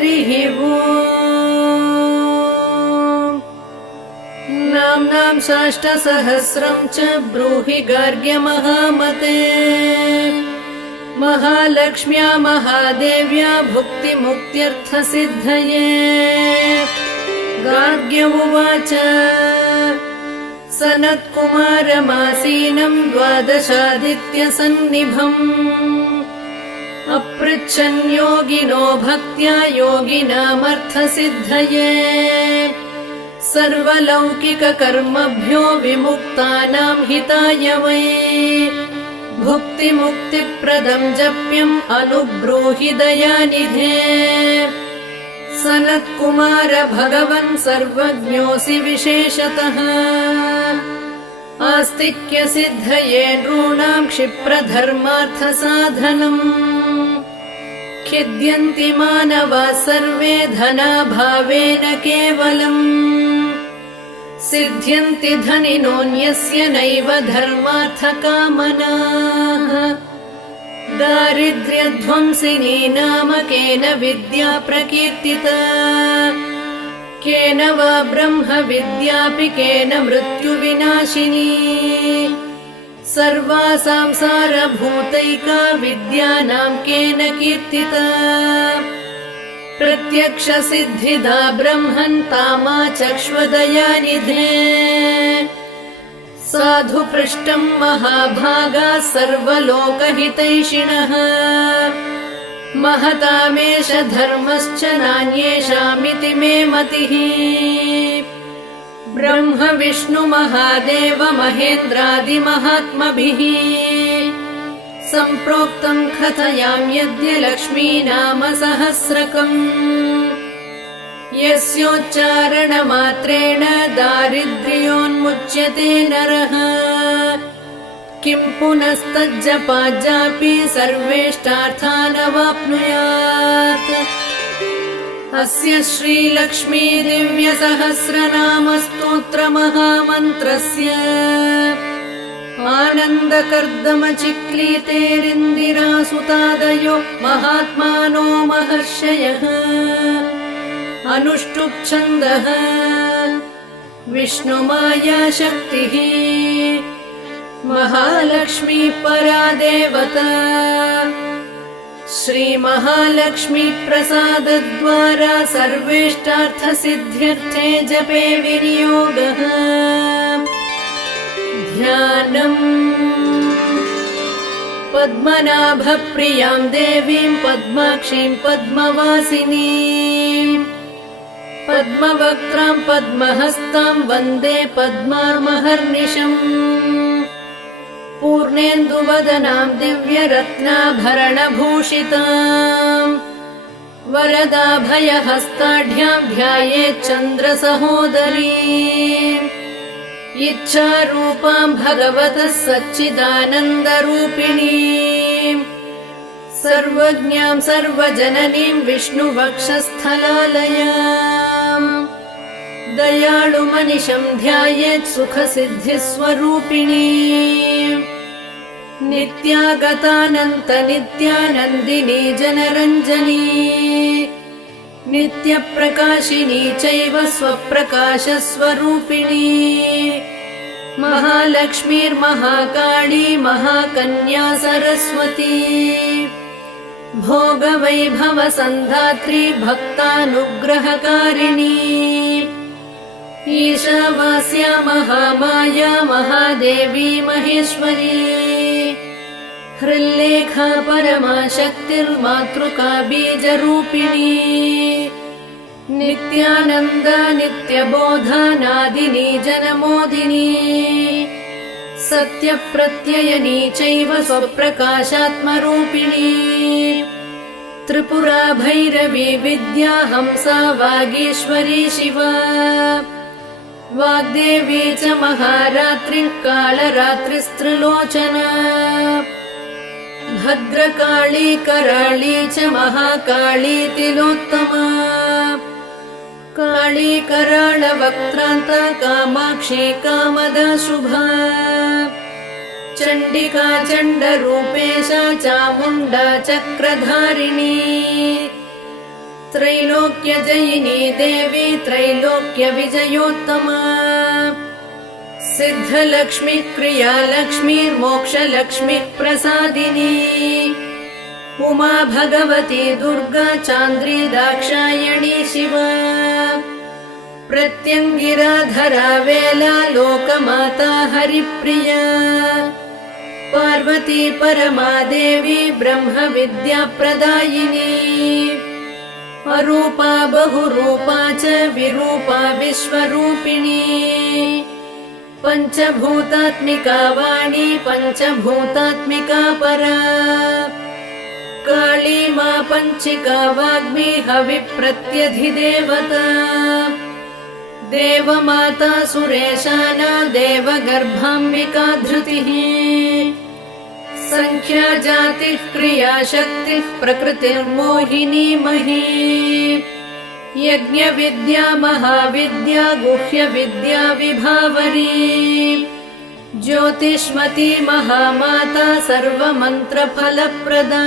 हरिः ओम्। नाम्नां साष्टसहस्रं च ब्रूहि गार्ग्य महामते। महालक्ष्म्या महादेव्या भुक्तिमुक्त्यर्थसिद्धये। गार्ग्य उवाच सनत्कुमारमासीनं द्वादशादित्यसन्निभम्। अपृच्छन् योगिनो भक्त्या योगिनामर्थसिद्धये। सर्वलौकिककर्मभ्यो विमुक्तानां हिताय वै। भुक्तिमुक्तिप्रदं जप्यम् अनुब्रूहि दयानिधे। सनत्कुमार भगवन् सर्वज्ञोऽसि विशेषतः। आस्तिक्यसिद्धये नॄणां क्षिप्रधर्मार्थसाधनम्। खिद्यन्ति मानवाः सर्वे धनाभावेन केवलम्। सिद्ध्यन्ति धनिनोऽन्यस्य नैव धर्मार्थकामनाः। दारिद्र्यध्वंसिनी नाम केन विद्या प्रकीर्तिता। केन वा ब्रह्म विद्यापि केन मृत्युविनाशिनी। सर्वा संसारभूतैका विद्यानां केन कीर्तिता। प्रत्यक्षसिद्धिदा ब्रह्मन् तामाचक्ष्वदयानिधे। साधु पृष्टं महाभागा सर्वलोकहितैषिणः। महतामेष धर्मश्च नान्येषामिति मे मतिः। ब्रह्म विष्णु महादेव महेन्द्रादिमहात्मभिः सम्प्रोक्तं कथयाम्यद्य लक्ष्मीनाम सहस्रकम्। यस्योच्चारणमात्रेण दारिद्र्योन्मुच्यते नरः। किं पुनस्तज्जपाज्जापि सर्वेष्टार्थानवाप्नुयात्। अस्य श्रीलक्ष्मी दिव्यसहस्रनामस्तोत्रमहामन्त्रस्य आनन्दकर्दमचिक्लीतेरिन्दिरासुतादयो महात्मानो महर्षयः। अनुष्टुप्छन्दः विष्णुमाया शक्तिः। महालक्ष्मी परा देवता। श्रीमहालक्ष्मी प्रसादद्वारा सर्वेष्टार्थसिद्ध्यर्थे जपे विनियोगः। ध्यानम्। पद्मनाभप्रियां देवीं पद्माक्षीं पद्मवासिनीं। पद्मवक्त्रां पद्महस्तां वन्दे पद्मार्महर्निशम्। पूर्णेन्दुवदनां दिव्यरत्नाभरणभूषिताम्। वरदाभयहस्ताढ्यां ध्यायेत् चन्द्रसहोदरीम्। इच्छारूपां भगवतः सच्चिदानन्दरूपिणीम्। सर्वज्ञां सर्वजननीं विष्णुवक्षस्थलालयाम्। दयाळुमनिशं ध्यायेत् सुखसिद्धिस्वरूपिणीम्। नित्यागतानन्तनित्यानन्दिनी जनरञ्जनी। नित्यप्रकाशिनी चैव स्वप्रकाशस्वरूपिणी। महालक्ष्मीर्महाकाली महाकन्या सरस्वती। भोगवैभवसन्धात्री भक्तानुग्रहकारिणी। ईशावास्या महामाया महादेवी महेश्वरी। हृल्लेखा परमाशक्तिर्मातृका बीजरूपिणी। नित्यानन्दा नित्यबोधा नादिनी जनमोदिनी। सत्यप्रत्ययनी चैव स्वप्रकाशात्मरूपिणी। त्रिपुरा भैरवी विद्या हंसा वागीश्वरी शिवा। वाग्देवी च महारात्रिः कालरात्रिस्त्रिलोचना। भद्रकाली कराळी च महाकाली तिलोत्तमा। काली कराळवक्त्रान्ता कामाक्षी कामदा शुभा। चण्डिका चण्डरूपेशा चामुण्डा चक्रधारिणी। त्रैलोक्यजयिनी देवी त्रैलोक्यविजयोत्तमा सिद्धलक्ष्मी क्रियालक्ष्मी मोक्षलक्ष्मी प्रसादिनी उमा भगवती दुर्गा चान्द्री दाक्षायणी शिवा प्रत्यङ्गिराधरा वेला लोकमाता हरिप्रिया पार्वती परमादेवी ब्रह्म विद्या प्रदायिनी अरूपा बहुरूपा च विरूपा विश्वरूपिणी पञ्चभूतात्मिका वाणी पञ्चभूतात्मिका परा काली मा पञ्चिका वाग्मी हविप्रत्यधिदेवता देवमाता सुरेशाना देवगर्भाम्बिका धृतिः संख्या जातिः क्रिया शक्तिः प्रकृतिर्मोहिनी मही यज्ञविद्या महाविद्या गुह्यविद्या विभावरी ज्योतिष्मती महामाता सर्वमन्त्रफलप्रदा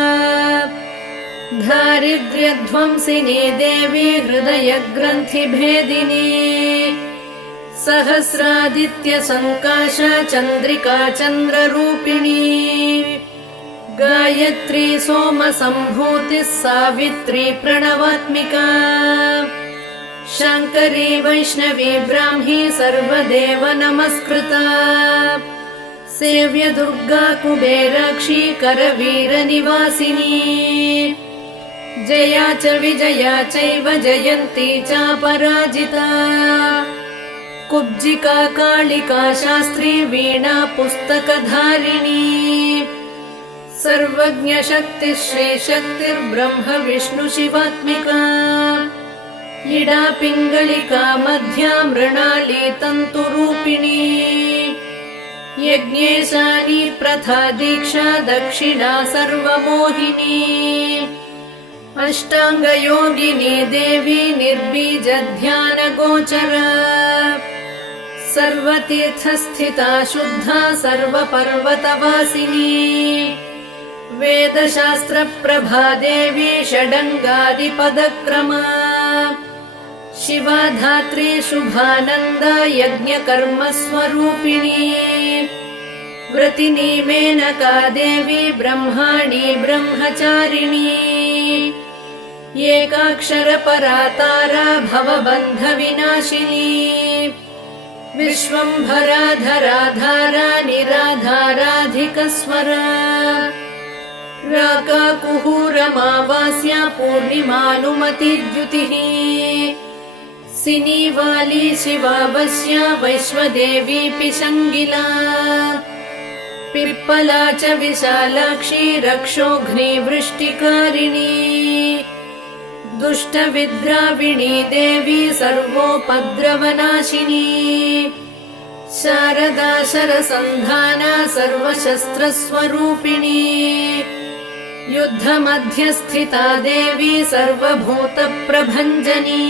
दारिद्र्यध्वंसिनी देवी हृदयग्रन्थिभेदिनी सहस्रादित्यसङ्काशा चन्द्रिका चन्द्ररूपिणी गायत्री सोमसम्भूतिः सावित्री प्रणवात्मिका शाङ्करी वैष्णवी ब्राह्मी सर्वदेव नमस्कृता सेव्य दुर्गा कुबेराक्षी करवीरनिवासिनी जया च विजया चैव जयन्ती चापराजिता कुब्जिका कालिका शास्त्री वीणा पुस्तकधारिणी सर्वज्ञशक्तिः श्रीशक्तिर्ब्रह्म विष्णु शिवात्मिका इडा पिङ्गलिका मध्या मृणाली तन्तुरूपिणी यज्ञेशानी प्रथा दीक्षा दक्षिणा सर्वमोहिनी अष्टाङ्गयोगिनी देवी निर्बीज ध्यान गोचरा सर्वतीर्थस्थिता शुद्धा सर्वपर्वतवासिनी वेदशास्त्रप्रभा देवी षडङ्गादिपदक्रमा शिवा धात्री शुभानन्दा यज्ञकर्म स्वरूपिणी व्रतिनी मेनका देवी ब्रह्माणी ब्रह्मचारिणी एकाक्षरपरा तारा भवबन्धविनाशिनी विश्वम्भराधरा धारा निराधाराधिकस्वरा राका कुहूरमावास्या पूर्णिमानुमतिद्युतिः सिनीवाली शिवावस्या वैश्वदेवी पिशङ्गिला पिप्पला च विशालाक्षी रक्षोघ्निवृष्टिकारिणी दुष्टविद्राविणी देवी सर्वोपद्रवनाशिनी शारदा शरसन्धाना सर्वशस्त्रस्वरूपिणी युद्धमध्यस्थिता देवी सर्वभूतप्रभञ्जनी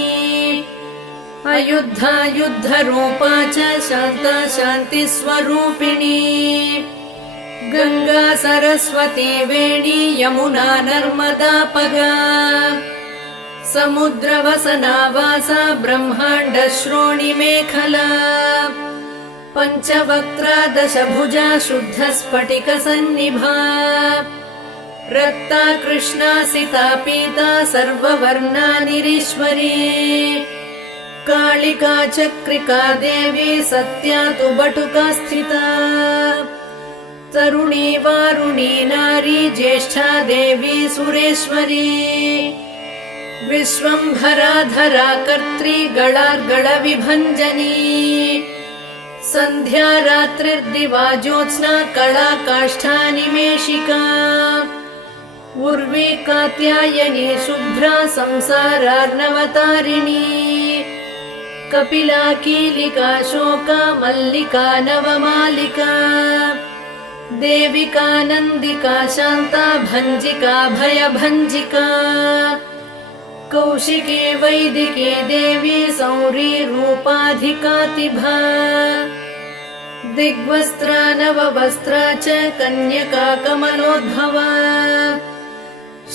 अयुद्धा युद्धरूपा च शान्ता शान्तिस्वरूपिणी गंगा सरस्वती वेणी यमुना नर्मदापगा समुद्रवसनावासा ब्रह्माण्ड श्रोणिमेखला पञ्चवक्त्रा दशभुजा शुद्धस्फटिकसन्निभा रक्ता कृष्णा सिता पीता सर्ववर्णा निरीश्वरी कालिका चक्रिका देवी सत्या तु बटुका स्थिता तरुणी वारुणी नारी ज्येष्ठा देवी सुरेश्वरी विश्वम्भराधरा कर्त्री गणार्गणविभञ्जनी सन्ध्या रात्रिर्दिवा ज्योत्स्ना कला काष्ठा निमेषिका उर्वी कात्यायनी शुभ्रा संसारार्णवतारिणी कपिला कीलिका शोका मल्लिका नवमालिका देविका नन्दिका शान्ता भञ्जिका भयभञ्जिका कौशिकी वैदिकी देवी सौरी रूपाधिकातिभा दिग्वस्त्रा नववस्त्रा च कन्यका कमलोद्भवा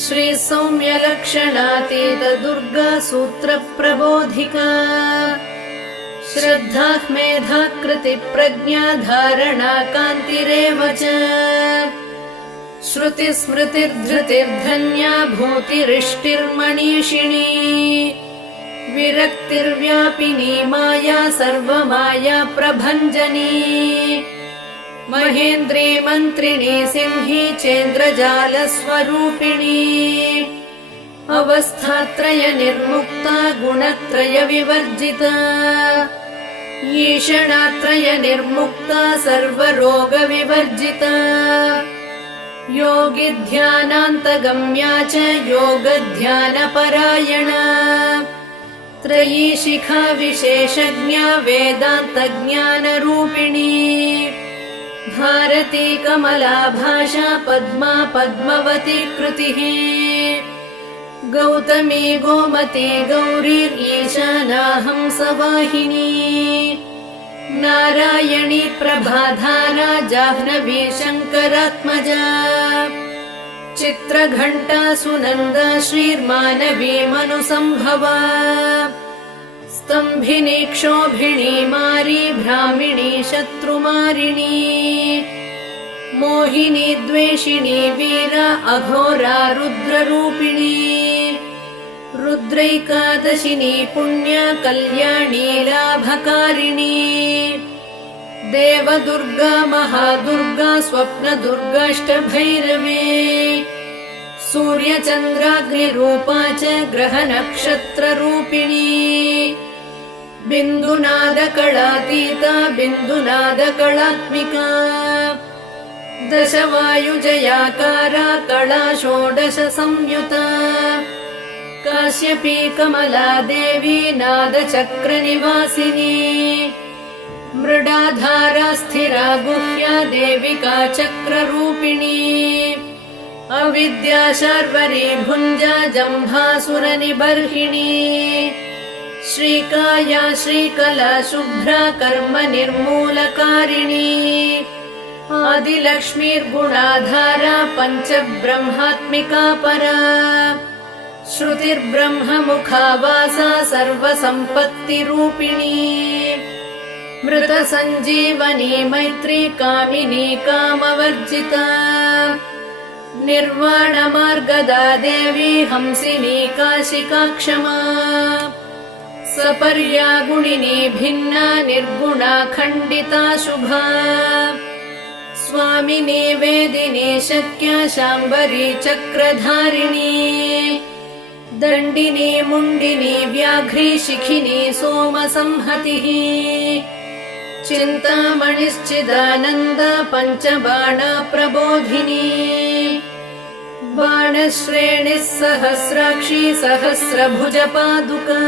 श्री सौम्यलक्षणातीत दुर्गा सूत्र प्रबोधिका श्रद्धा मेधा कृति प्रज्ञा धारणा कान्तिरेव च श्रुति स्मृतिर्धृतिर्धन्या भूतिरिष्टिर्मणीषिणी विरक्तिर्व्यापिनी माया सर्वमाया प्रभञ्जनी महेन्द्री मन्त्रिणी सिंही चेन्द्रजालस्वरूपिणी अवस्थात्रय निर्मुक्ता गुणत्रय विवर्जिता ईषणात्रय निर्मुक्ता सर्वरोग विवर्जिता योगी ध्यानान्तगम्या च योगध्यानपरायणा त्रयी शिखा विशेषज्ञा वेदान्तज्ञानरूपिणी भारती कमला भाषा पद्मा पद्मवती कृतिः गौतमी गोमती गौरी ईशानाहंसवाहिनी नारायणी प्रभाधारा जाह्नवी शङ्करात्मजा चित्रघण्टा सुनन्दा श्रीर्मानवी मनुसम्भवा स्तम्भिनी क्षोभिणी मारी भ्रामिणी शत्रुमारिणी मोहिनी द्वेषिणी वीरा अघोरा रुद्ररूपिणी रुद्रैकादशिनी पुण्या कल्याणी लाभकारिणी देवदुर्गा महादुर्गा स्वप्नदुर्गाष्टभैरवी सूर्यचन्द्राग्निरूपा च ग्रहनक्षत्ररूपिणी बिन्दुनादकलातीता बिन्दुनादकलात्मिका दशवायुजयाकारा कला षोडश संयुता काश्यपी कमला देवी नादचक्रनिवासिनी मृडाधारा स्थिरा गुह्या देविका चक्ररूपिणी अविद्या शार्वरी भुञ्जा जम्भासुरनिबर्हिणी श्रीकाया श्रीकला शुभ्रा कर्म निर्मूलकारिणी आदिलक्ष्मीर्गुणाधारा पञ्चब्रह्मात्मिका परा श्रुतिर्ब्रह्ममुखावासा सर्वसम्पत्तिरूपिणी मृतसञ्जीवनी मैत्री कामिनी कामवर्जिता निर्वाणमार्गदा देवी हंसिनी काशिका क्षमा सपर्या गुणिनी भिन्ना निर्गुणा खण्डिता शुभा स्वामिनी वेदिनी शक्या शाम्बरी चक्रधारिणी दण्डिनी मुण्डिनी व्याघ्री शिखिनी सोमसंहतिः चिन्तामणिश्चिदानन्द पञ्चबाणा प्रबोधिनी बाणश्रेणिः सहस्राक्षी सहस्रभुजपादुका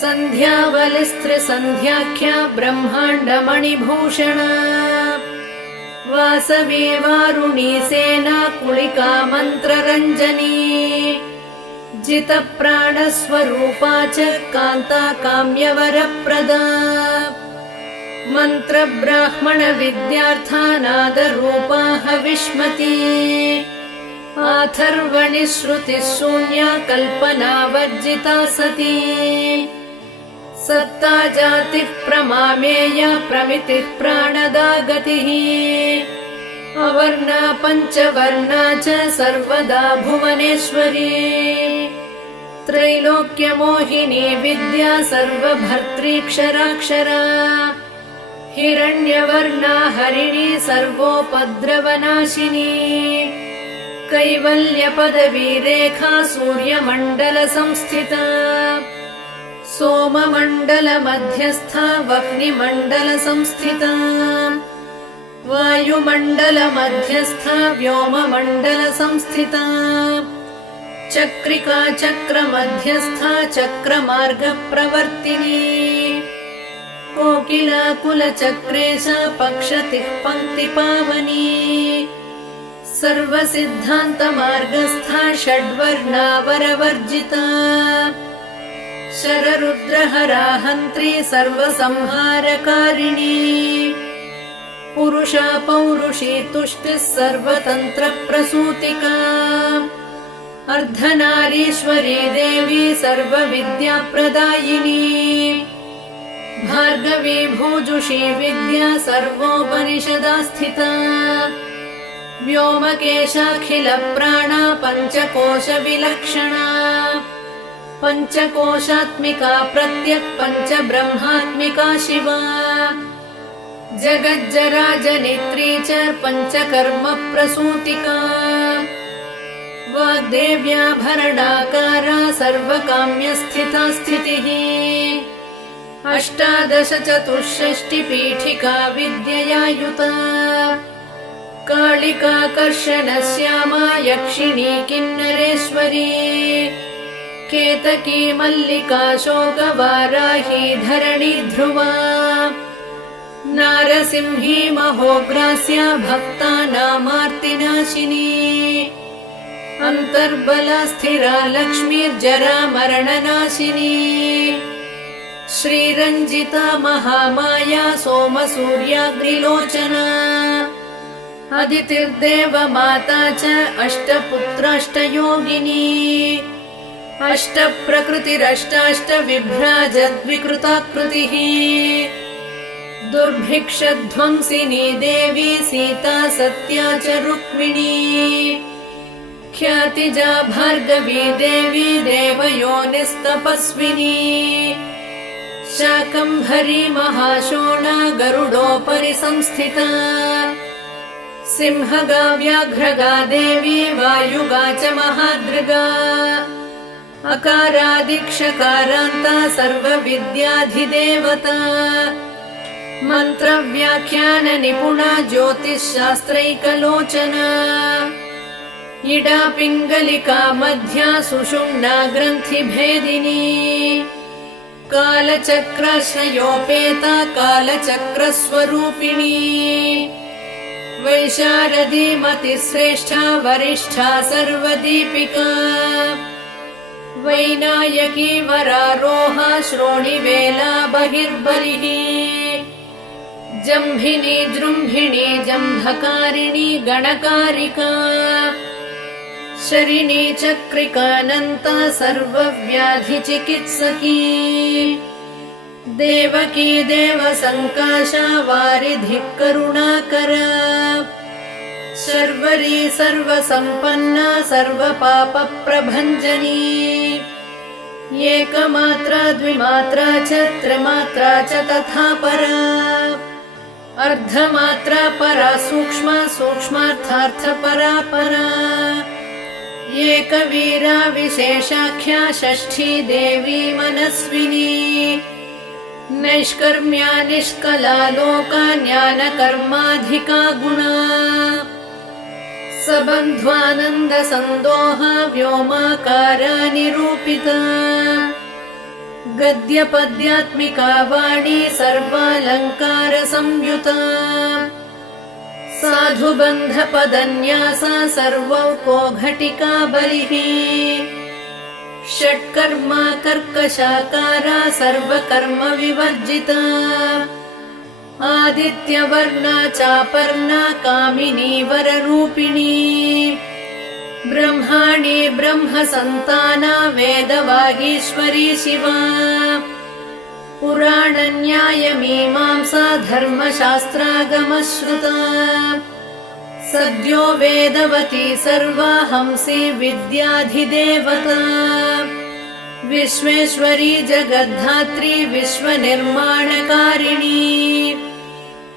सन्ध्यावलिस्त्रिसन्ध्याख्या ब्रह्माण्डमणिभूषणा वासवी वारुणी सेना कुलिका मन्त्ररञ्जनी जितप्राणस्वरूपा च कान्ता काम्यवरप्रदा मन्त्रब्राह्मणविद्यार्थानादरूपा हविष्मती आथर्वणि श्रुतिः शून्या कल्पनावर्जिता सती सत्ता जातिः प्रमामेया प्रमितिः प्राणदा गतिः अवर्णा पञ्चवर्णा च सर्वदा भुवनेश्वरी त्रैलोक्यमोहिनी विद्या सर्वभर्त्रीक्षराक्षरा हिरण्यवर्णा हरिणी सर्वोपद्रवनाशिनी कैवल्यपदवी रेखा सूर्यमण्डलसंस्थिता सोममण्डलमध्यस्था वह्निमण्डलसंस्थिता वायुमण्डलमध्यस्था व्योममण्डलसंस्थिता चक्रिका चक्रमध्यस्था चक्रमार्गप्रवर्तिनी कोकिला कुलचक्रेशा पक्षतिः पङ्क्तिपावनी सर्वसिद्धान्तमार्गस्था षड्वर्णा वरवर्जिता शररुद्रहरा हन्त्री सर्वसंहारकारिणी पुरुष पुरुषा पौरुषी तुष्टिः सर्वतन्त्रप्रसूतिका अर्धनारीश्वरी देवी सर्वविद्याप्रदायिनी भार्गवी भूजुषी विद्या सर्वोपनिषदा स्थिता व्योमकेशाखिलप्राणा पञ्चकोशविलक्षणा पञ्चकोशात्मिका प्रत्यक् पञ्चब्रह्मात्मिका शिवा जगज्जरा जनित्री च पञ्चकर्मप्रसूतिका वाग्देव्याभरणाकारा सर्वकाम्यस्थिता स्थितिः अष्टादश चतुष्षष्टिपीठिका विद्यया युता कालिकाकर्षणश्यामा यक्षिणी किन्नरेश्वरी केतकी मल्लिका शोकवाराही धरणी ध्रुवा नारसिंही महोग्रास्या भक्तानामार्तिनाशिनी अन्तर्बला स्थिरा लक्ष्मीर्जरा मरणनाशिनी श्रीरञ्जिता महामाया सोमसूर्याग्निलोचना अदितिर्देवमाता च अष्टपुत्राष्टयोगिनी अष्टप्रकृतिरष्टाष्टविभ्राजद्विकृताकृतिः दुर्भिक्षध्वंसिनी देवी सीता सत्या च रुक्मिणी ख्यातिजा भार्गवी देवी देवयोनिस्तपस्विनी शाकम्भरी महाशोणा गरुडोपरि संस्थिता सिंहगा व्याघ्रगा देवी वायुगा च महादृगा अकारादिक्षकारान्ता सर्वविद्याधिदेवता मन्त्रव्याख्यान निपुणा ज्योतिश्शास्त्रैकलोचना इडा पिङ्गलिका मध्या सुषुम्ना ग्रन्थिभेदिनी कालचक्रश्रयोपेता कालचक्रस्वरूपिणी वैशारदी मतिश्रेष्ठा वरिष्ठा सर्वदीपिका वैनायकी वरारोहा श्रोणिवेला बहिर्बलिः जम्भिनी जृम्भिणी जम्भकारिणी गणकारिका शरिणी चक्रिकानन्ता सर्वव्याधिचिकित्सकी देवकी देवसङ्काशा वारिधिः करुणाकरा शर्वरी सर्वसम्पन्ना सर्वपापप्रभञ्जनी एकमात्रा द्विमात्रा च त्रिमात्रा च तथा परा अर्धमात्रा परा सूक्ष्मा सूक्ष्मार्थार्थपरा परा एकवीरा विशेषाख्या षष्ठी देवी मनस्विनी नैष्कर्म्या निष्कला लोका ज्ञानकर्माधिका गुणा सबन्ध्वानन्दसन्दोहा व्योमाकारा निरूपिता गद्यपद्यात्मिका वाणी सर्वालङ्कारसंयुता साधुबन्धपदन्यासा सर्वौको घटिका बलिः षट्कर्मा कर्कशाकारा सर्वकर्म विवर्जिता आदित्यवर्णा चापर्णा कामिनी वररूपिणी ब्रह्माणी ब्रह्मसन्ताना वेदवागीश्वरी शिवा पुराणन्यायमीमांसा धर्मशास्त्रागमश्रुता सद्यो वेदवती सर्वा हंसी विद्याधिदेवता विश्वेश्वरी जगद्धात्री विश्वनिर्माणकारिणी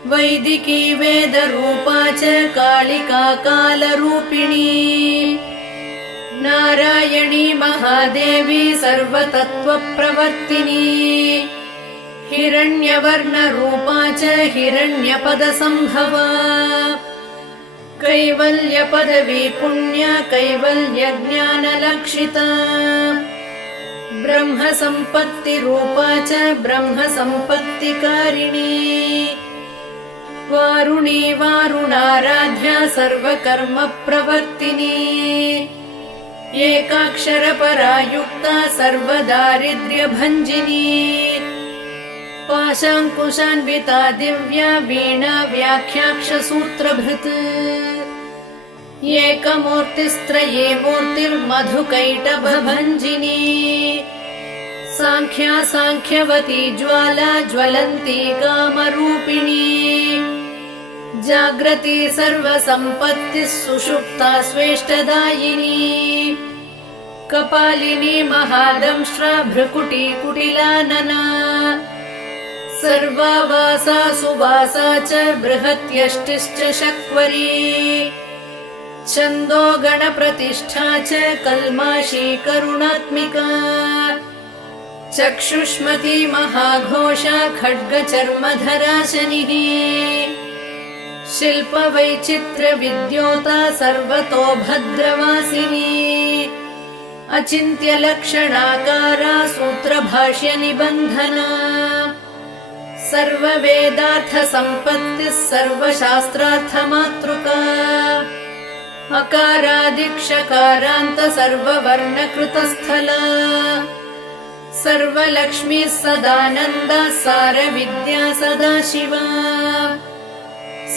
वैदिकी वेदरूपा च कालिका कालरूपिणी नारायणी महादेवी सर्वतत्त्वप्रवर्तिनी हिरण्यवर्णरूपा च हिरण्यपदसम्भवा कैवल्यपदवी पुण्या कैवल्यज्ञानलक्षिता ब्रह्मसम्पत्तिरूपा च ब्रह्मसम्पत्तिकारिणी वारुणी वारुणाराध्या सर्वकर्मप्रवर्तिनी एकाक्षरपरा युक्ता सर्वदारिद्र्यभञ्जिनी पाशाङ्कुशान्विता दिव्या वीणा व्याख्याक्षसूत्रभृत् एकमूर्तिस्त्रये मूर्तिर्मधुकैटभभञ्जिनी साङ्ख्या साङ्ख्यवती ज्वाला ज्वलन्ती कामरूपिणी जाग्रती सर्वसम्पत्तिः सुषुप्ता स्वेष्टदायिनी कपालिनी महादंष्ट्रा भ्रुकुटी कुटिलानना सर्वावासा सुवासा च बृहत्यष्टिश्च शक्वरी छन्दो गणप्रतिष्ठा च कल्माशी करुणात्मिका चक्षुष्मती महाघोषा खड्गचर्मधरा शनिः शिल्पवैचित्र्यविद्योता सर्वतो भद्रवासिनी अचिन्त्यलक्षणाकारा सूत्रभाष्यनिबन्धना सर्ववेदार्थसम्पत्तिः सर्वशास्त्रार्थमातृका अकारादिक्षकारान्त सर्ववर्णकृतस्थला सर्वलक्ष्मीः सदानन्दा सारविद्या सदाशिवा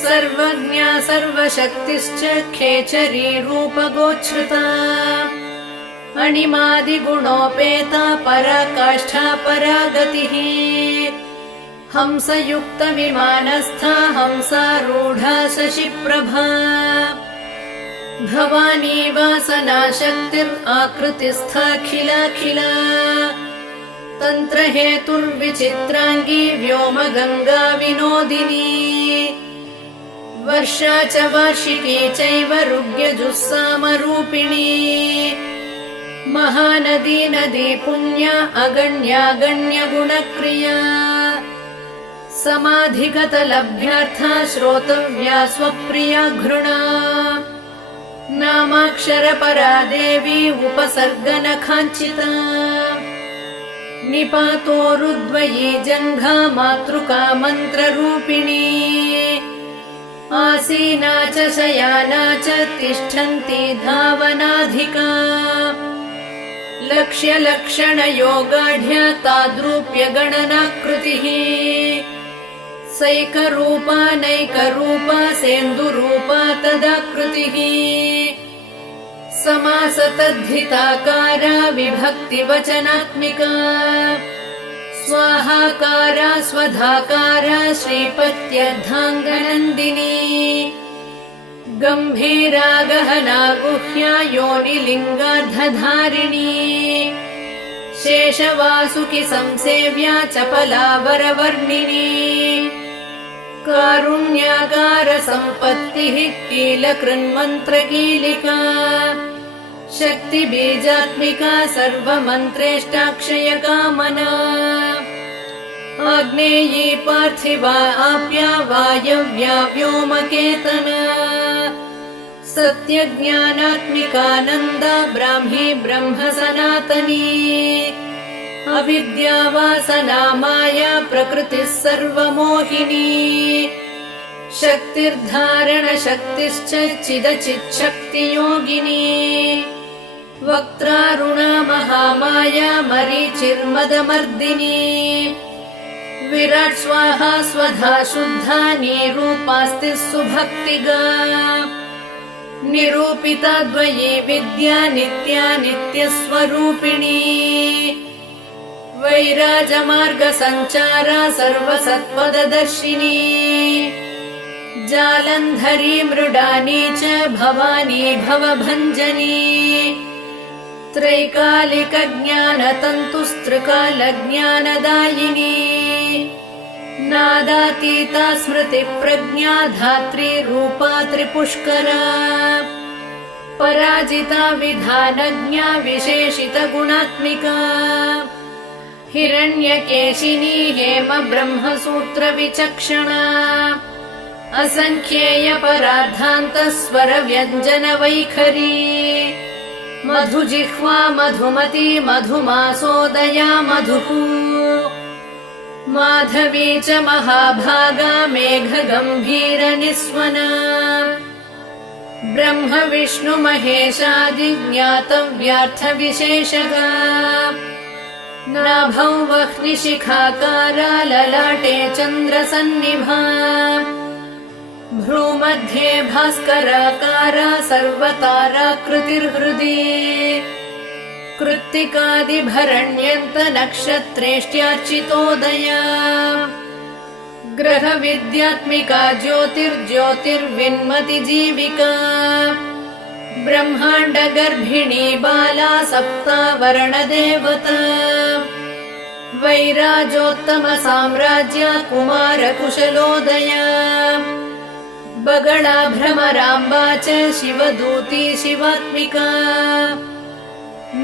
सर्वज्ञा सर्वशक्तिश्च खेचरी रूपगोच्छ्रुता अणिमादिगुणोपेता पराकाष्ठा परागतिः हंसयुक्तविमानस्था हंसारूढा शशिप्रभा भवानी वासनाशक्तिराकृतिस्थाखिलाखिला तन्त्रहेतुर्विचित्राङ्गी व्योमगङ्गा विनोदिनी वर्षा च वार्षिकी चैव ऋग्यजुस्सामरूपिणी महानदी नदी पुण्या अगण्यागण्यगुणक्रिया समाधिगतलभ्यार्था श्रोतव्या स्वप्रिया घृणा नामाक्षरपरा देवी उपसर्गनखाञ्चिता निपातोरुद्वयी जङ्घा मातृका मन्त्ररूपिणी आसीना च शयाना च तिष्ठन्ती धावनाधिका लक्ष्यलक्षणयोगाढ्या ताद्रूप्यगणनाकृतिः सैकरूपा नैकरूपा सेन्दुरूपा तदाकृतिः समासतद्धिताकारा विभक्तिवचनात्मिका स्वाहाकारा स्वधाकारा श्रीपत्यर्धाङ्गनन्दिनी गम्भीरा गहना गुह्या योनिलिङ्गार्धधारिणी शेषवासुकि संसेव्या चपला वरवर्णिनी कारुण्यागार सम्पत्तिः कीलकृन्मन्त्रकीलिका शक्तिबीजात्मिका सर्वमन्त्रेष्टाक्षयकामना आग्नेयी पार्थिवा आप्या वायव्या व्योमकेतना सत्यज्ञानात्मिकानन्दा ब्राह्मी ब्रह्म सनातनी अविद्यावासना माया प्रकृतिः सर्वमोहिनी शक्तिर्धारणशक्तिश्च चिदचिच्छक्तियोगिनी वक्त्रारुणा महामाया मरीचिर्मदमर्दिनी विराट् स्वाहा स्वधा शुद्धा निरूपास्ति सुभक्तिगा निरूपिता द्वयी विद्या नित्या नित्यस्वरूपिणी वैराजमार्गसञ्चारा सर्वसत्पददर्शिनी जालन्धरी मृडानी च भवानी भवभञ्जनी त्रैकालिकज्ञानतन्तुस्त्रिकालज्ञानदायिनी नादातीता स्मृतिप्रज्ञा धात्री रूपा त्रिपुष्करा पराजिता विधानज्ञा विशेषितगुणात्मिका हिरण्यकेशिनी हेम ब्रह्मसूत्रविचक्षणा असङ्ख्येय परार्धान्तस्वर व्यञ्जन वैखरी मधुजिह्वा मधुमती मधुमासोदया मधुः माधवी च महाभागा मेघगम्भीर निस्वना ब्रह्म विष्णु महेशादि ज्ञातव्यार्थविशेषगा नाभौ वह्निशिखाकारा ललाटे चन्द्रसन्निभा भ्रूमध्ये भास्कराकारा सर्वताराकृतिर्हृदि कृत्तिकादिभरण्यन्त नक्षत्रेष्ट्यार्चितोदया ग्रहविद्यात्मिका ज्योतिर्ज्योतिर्विन्मति जीविका ब्रह्माण्डगर्भिणी बाला सप्तावरणदेवता वैराजोत्तमसाम्राज्य कुमारकुशलोदया बगळा भ्रमराम्बा च शिवदूती शिवात्मिका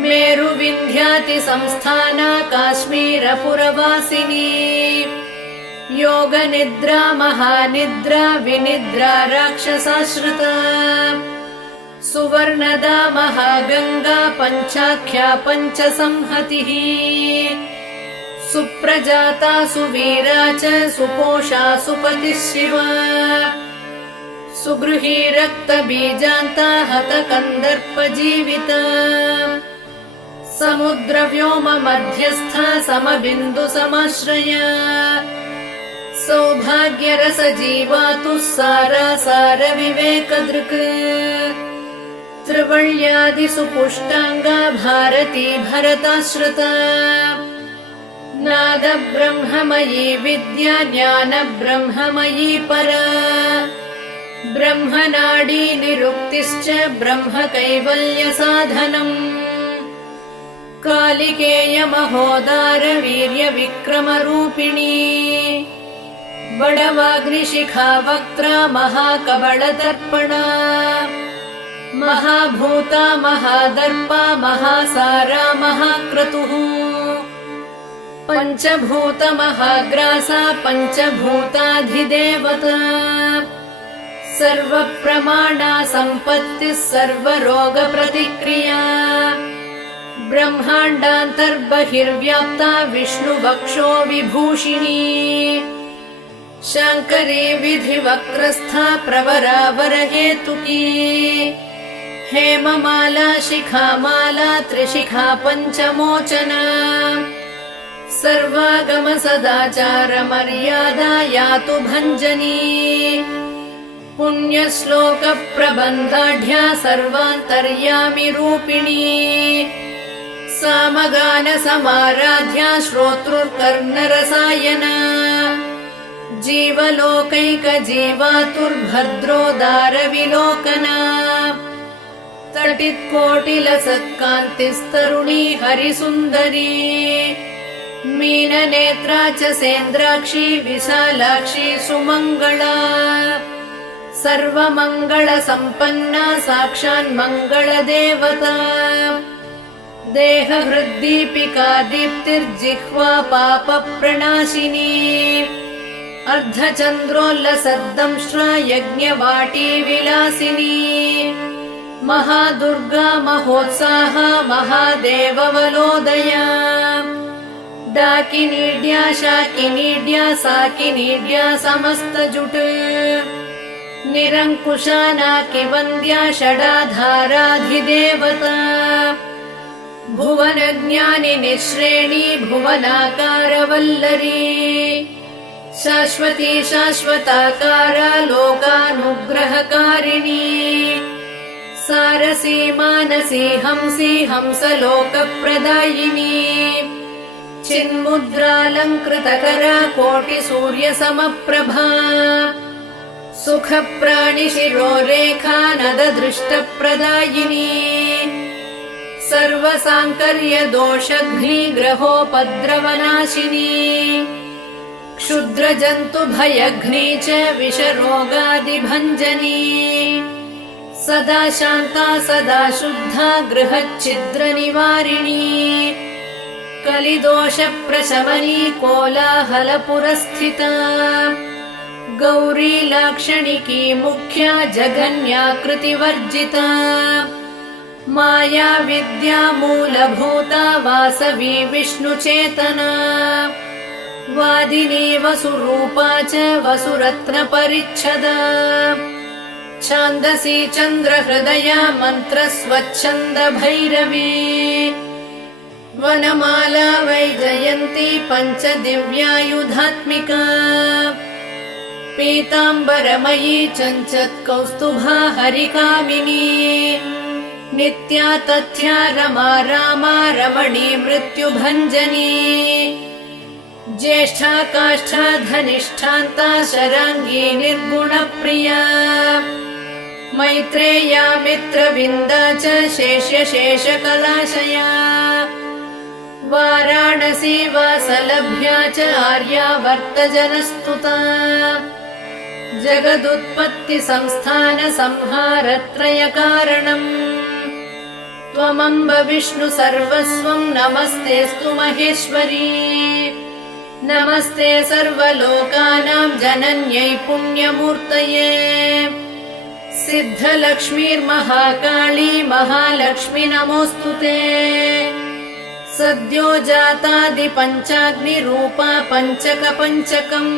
मेरुविन्ध्यातिसंस्थाना काश्मीरपुरवासिनी योगनिद्रा महानिद्रा विनिद्रा राक्षसाश्रिता सुवर्णदा महागङ्गा पञ्चाख्या पञ्चसंहतिः सुप्रजाता सुवीरा च सुपोषा सुपतिः शिवा सुगृही रक्तबीजान्ता हतकन्दर्पजीविता समुद्रव्योम मध्यस्था समबिन्दुसमाश्रया सौभाग्यरसजीवातुः सारासारविवेकदृक् त्रिवल्यादिसुपुष्टाङ्गा भारती भरताश्रिता नादब्रह्ममयी विद्या ज्ञानब्रह्ममयी परा ब्रह्मनाडी निरुक्तिश्च ब्रह्मकैवल्यसाधनम् कालिकेयमहोदार वीर्यविक्रमरूपिणी बडवाग्निशिखा वक्त्रा महाकबळदर्पणा महाभूता महादर्पा महासारा महाक्रतुः पञ्चभूतमहाग्रासा पञ्चभूताधिदेवता सर्वप्रमाणा सम्पत्तिः सर्वरोगप्रतिक्रिया ब्रह्माण्डान्तर्बहिर्व्याप्ता विष्णुवक्षो विभूषिणी शाङ्करी विधिवक्रस्था प्रवरावरहेतुकी हेममाला शिखामाला त्रिशिखा पञ्चमोचना सर्वागम सदाचार मर्यादा यातु भञ्जनी पुण्यश्लोक प्रबन्धाढ्या सर्वान्तर्यामि रूपिणी सामगान समाराध्या श्रोतृकर्णरसायना जीवलोकैकजीवातुर्भद्रोदार विलोकना तटित्कोटिलसत्कान्तिस्तरुणी हरिसुन्दरी मीननेत्रा च सेन्द्राक्षी विशालाक्षी सुमङ्गला सर्वमङ्गलसम्पन्ना साक्षान्मङ्गलदेवता देहहृद्दीपिका दीप्तिर्जिह्वा पापप्रणाशिनी अर्धचन्द्रोल्लसद्दंष्ट्रा यज्ञवाटी विलासिनी महादुर्गा महोत्साहा महादेववलोदया डाकिनीड्या शाकिनीड्या साकिनीड्या समस्तजुट निरङ्कुशा नाकिवन्द्या षडाधाराधिदेवता भुवनज्ञानिनी श्रेणी भुवनाकारवल्लरी शाश्वती शाश्वताकारा लोकानुग्रहकारिणी सारसी मानसी हंसी हंसलोकप्रदायिनी चिन्मुद्रालङ्कृतकरा कोटिसूर्यसमप्रभा सुखप्राणिशिरोरेखा नददृष्टप्रदायिनी सर्वसाङ्कर्यदोषघ्निग्रहोपद्रवनाशिनी क्षुद्रजन्तुभयघ्नी च विषरोगादिभञ्जनी सदा शान्ता सदा शुद्धा गृहच्छिद्रनिवारिणी कलिदोषप्रशमनी कोलाहलपुरस्थिता गौरी लाक्षणिकी मुख्या जगन्याकृतिवर्जिता माया विद्या मूलभूता वासवी विष्णुचेतना वादिनी वसुरूपा च वसुरत्नपरिच्छदा छान्दसी चन्द्रहृदया मन्त्रस्वच्छन्द भैरवी वनमाला वैजयन्ती पञ्चदिव्यायुधात्मिका पीताम्बरमयी चञ्चत्कौस्तुभा हरिकामिनी नित्या तथ्या रमा रामा रमणी मृत्युभञ्जनी ज्येष्ठा काष्ठा धनिष्ठान्ता शराङ्गी निर्गुणप्रिया मैत्रेया मित्रविन्दा च शेषकलाशया वाराणसी वासलभ्या च आर्यावर्तजनस्तुता जगदुत्पत्ति संस्थान संहारत्रयकारणम् त्वमम्ब विष्णु सर्वस्वं नमस्तेऽस्तु महेश्वरी नमस्ते सर्वलोकानां जनन्यै पुण्यमूर्तये सिद्धलक्ष्मीर्महाकाली महालक्ष्मी नमोऽस्तुते सद्यो जातादिपञ्चाग्निरूपा पञ्चकपञ्चकम्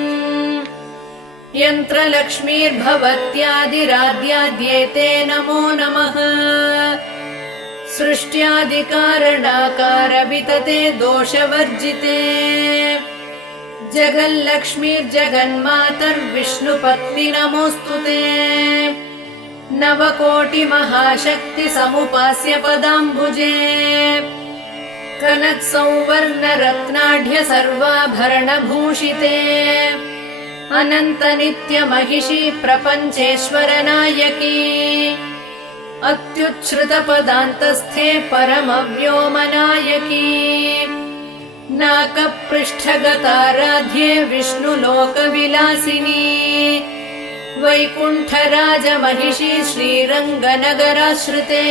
यन्त्रलक्ष्मीर्भवत्यादिराद्याद्येते नमो नमः सृष्ट्यादिकारणाकार वितते दोषवर्जिते जगल्लक्ष्मीर्जगन्मातर्विष्णुपत्नि नमोऽस्तुते नवकोटिमहाशक्ति समुपास्य पदाम्बुजे कनत्संवर्णरत्नाढ्य सर्वाभरणभूषिते अनन्त नित्यमहिषी प्रपञ्चेश्वर नायकी अत्युच्छ्रुतपदान्तस्थे परमव्योमनायकी नाकपृष्ठगताराध्ये विष्णुलोकविलासिनी वैकुण्ठराजमहिषी श्रीरङ्गनगराश्रिते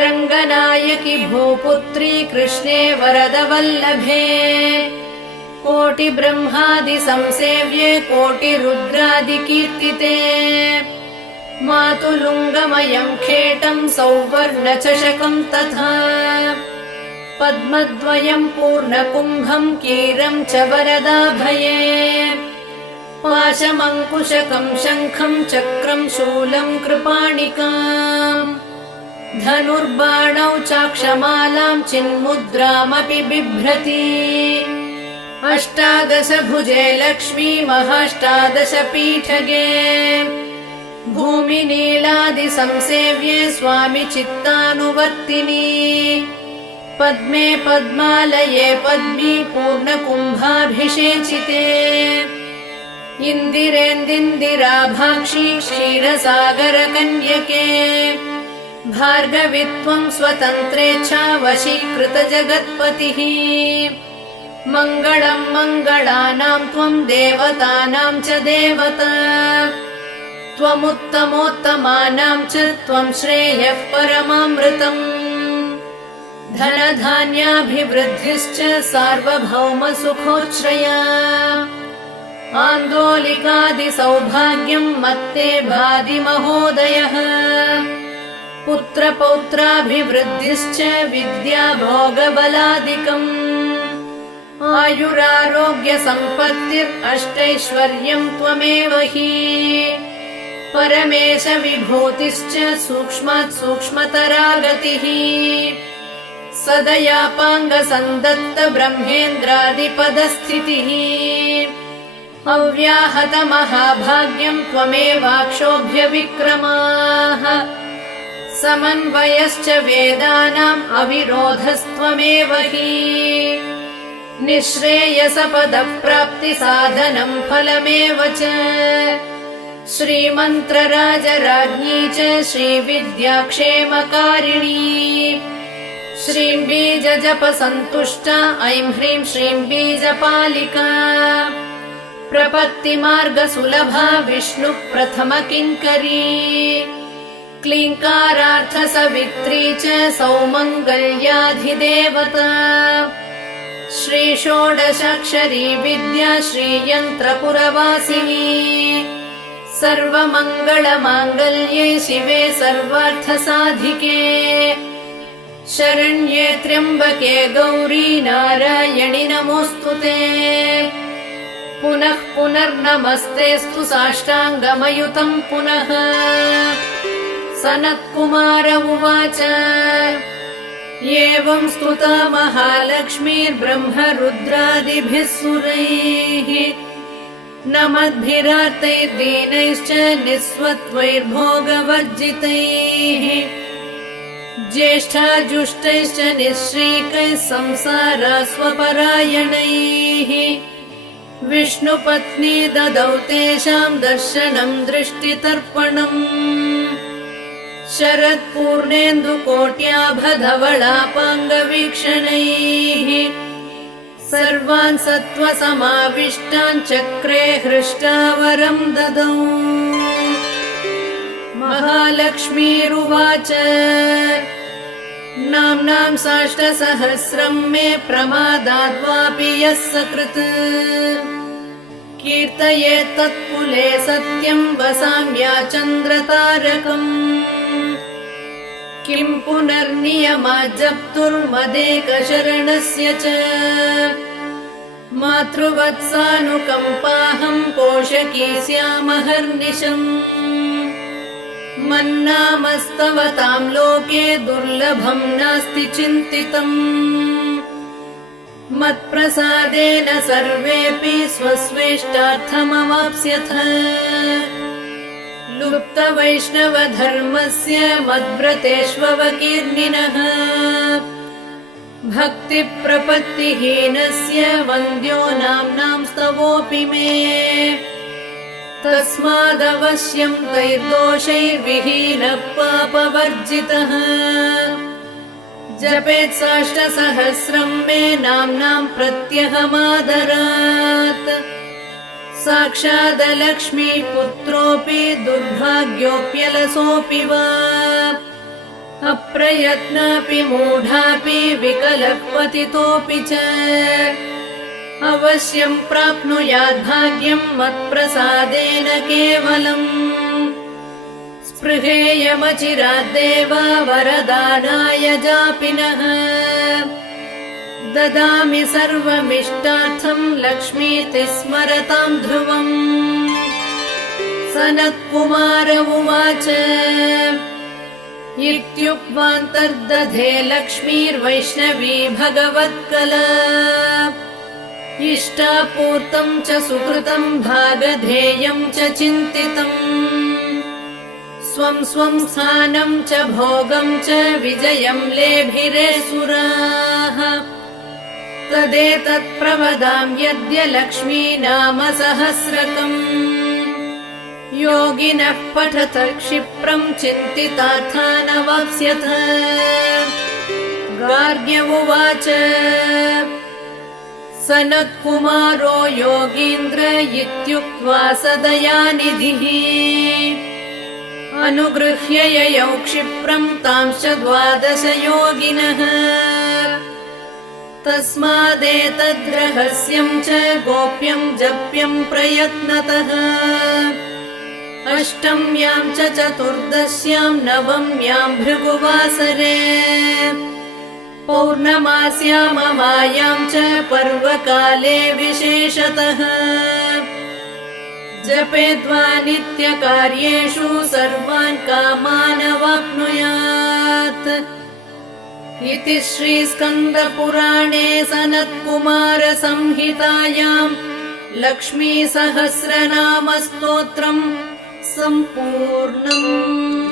रङ्गनायकी भूपुत्री कृष्णे वरदवल्लभे कोटिब्रह्मादिसंसेव्ये कोटिरुद्रादिकीर्तिते मातुलुङ्गमयम् खेटम् सौवर्णचषकम् तथा पद्मद्वयम् पूर्णकुम्भम् कीरम् च वरदाभये पाशमङ्कुशकम् शङ्खम् चक्रम् शूलम् कृपाणिकाम् धनुर्बाणौ चाक्षमालाम् चिन्मुद्रामपि बिभ्रति अष्टादशभुजे लक्ष्मी महाष्टादशपीठगे भूमिनीलादिसंसेव्ये स्वामि चित्तानुवर्तिनी पद्मे पद्मालये पद्मी पूर्णकुम्भाभिषेचिते इन्दिरेन्दिन्दिराभाक्षी क्षीरसागरकन्यके भार्गवित्वम् स्वतन्त्रेच्छा वशीकृतजगत्पतिः मङ्गलम् मङ्गलानाम् त्वम् देवतानाम् च देवता त्वमुत्तमोत्तमानाम् च त्वम् श्रेयः परमामृतम् धनधान्याभिवृद्धिश्च सार्वभौमसुखोच्छ्रया आन्दोलिकादिसौभाग्यम् मत्ते भाति महोदयः पुत्रपौत्राभिवृद्धिश्च विद्याभोगबलादिकम् आयुरारोग्यसम्पत्तिरष्टैश्वर्यम् त्वमेव हि परमेश विभूतिश्च सूक्ष्मात् सूक्ष्मतरा गतिः सदयापाङ्गसन्दत्त ब्रह्मेन्द्रादिपदस्थितिः अव्याहतमहाभाग्यम् त्वमेवाक्षोभ्य विक्रमाः समन्वयश्च वेदानाम् अविरोधस्त्वमेव हि निःश्रेयसपदप्राप्तिसाधनम् फलमेव च श्रीमन्त्रराजराज्ञी च श्रीविद्याक्षेमकारिणी श्रीं बीजजपसन्तुष्टा ऐं ह्रीं श्रीं बीजपालिका प्रपत्तिमार्गसुलभा विष्णुप्रथमकिङ्करी क्लीङ्कारार्थसवित्री च सौमङ्गल्याधिदेवता श्रीषोडशाक्षरी विद्या श्रीयन्त्रपुरवासिनी सर्वमङ्गलमाङ्गल्ये शिवे सर्वार्थसाधिके शरण्ये त्र्यम्बके गौरी नारायणि नमोऽस्तुते पुनः पुनर्नमस्तेऽस्तु साष्टाङ्गमयुतम् पुनः सनत्कुमार उवाच एवं स्तुता महालक्ष्मीर्ब्रह्मरुद्रादिभिः सुरैः नमद्भिरार्तैर्दीनैश्च निःस्वत्वैर्भोगवर्जितैः ज्येष्ठाजुष्टैश्च निःश्रीकैः संसारास्वपरायणैः विष्णुपत्नी ददौ तेषाम् दर्शनम् दृष्टितर्पणम् शरत्पूर्णेन्दुकोट्याभधवलापाङ्गवीक्षणैः सर्वान् सत्त्वसमाविष्टान् चक्रे हृष्टावरम् ददौ महालक्ष्मीरुवाच नाम्नाम् साष्टसहस्रम् मे प्रमादाद्वापि यः सकृत् कीर्तयेत् तत्कुले सत्यम् वसाम्या चन्द्रतारकम् किम् पुनर्नियमात् जप्तुर्मदेकशरणस्य च मातृवत्सानुकम्पाहम् पोषकी स्यामहर्निशम् मन्नामस्तव ताम् लोके दुर्लभम् नास्ति चिन्तितम् मत्प्रसादेन सर्वेऽपि स्वस्वेष्टार्थमवाप्स्यथ लुप्तवैष्णवधर्मस्य मद्व्रतेष्ववकीर्णिनः भक्तिप्रपत्तिहीनस्य वन्द्यो नाम्नाम् स्तवोऽपि मे तस्मादवश्यम् तैर्दोषैर्विहीनः पापवर्जितः जपेत् साष्टसहस्रम् मे नाम्नाम् प्रत्यहमादरात् साक्षादलक्ष्मीपुत्रोऽपि दुर्भाग्योऽप्यलसोऽपि वा अप्रयत्नापि मूढापि विकलः पतितोऽपि च अवश्यम् प्राप्नुयाद्भाग्यम् मत्प्रसादेन केवलम् स्पृहेयमचिराद्देव वरदानाय जापिनः ददामि सर्वमिष्टार्थम् लक्ष्मीति स्मरताम् ध्रुवम् सनत्कुमार उवाच इत्युक्त्वान्तर्दधे लक्ष्मीर्वैष्णवी भगवत्कला इष्टापूर्तम् च सुकृतम् भागधेयम् च चिन्तितम् स्वम् स्वम् स्थानम् च भोगम् च विजयम् लेभिरे सुराः तदेतत् प्रवदाम् यद्य लक्ष्मी नाम सहस्रकम् योगिनः पठत क्षिप्रम् चिन्तितार्थानवाप्स्यथ गार्ग्य उवाच सनत्कुमारो योगीन्द्र इत्युक्त्वा सदयानिधिः अनुगृह्य ययौ क्षिप्रम् तांश्च 12 योगिनः तस्मादेतद्रहस्यम् च गोप्यम् जप्यम् प्रयत्नतः अष्टम्याम् च चतुर्दश्याम् नवम्याम् भृगुवासरे पौर्णमास्याममायाम् च पर्वकाले विशेषतः जपेद्वा नित्यकार्येषु सर्वान् कामानवाप्नुयात् इति श्रीस्कन्दपुराणे सनत्कुमारसंहितायाम् लक्ष्मीसहस्रनामस्तोत्रम् सम्पूर्णम्।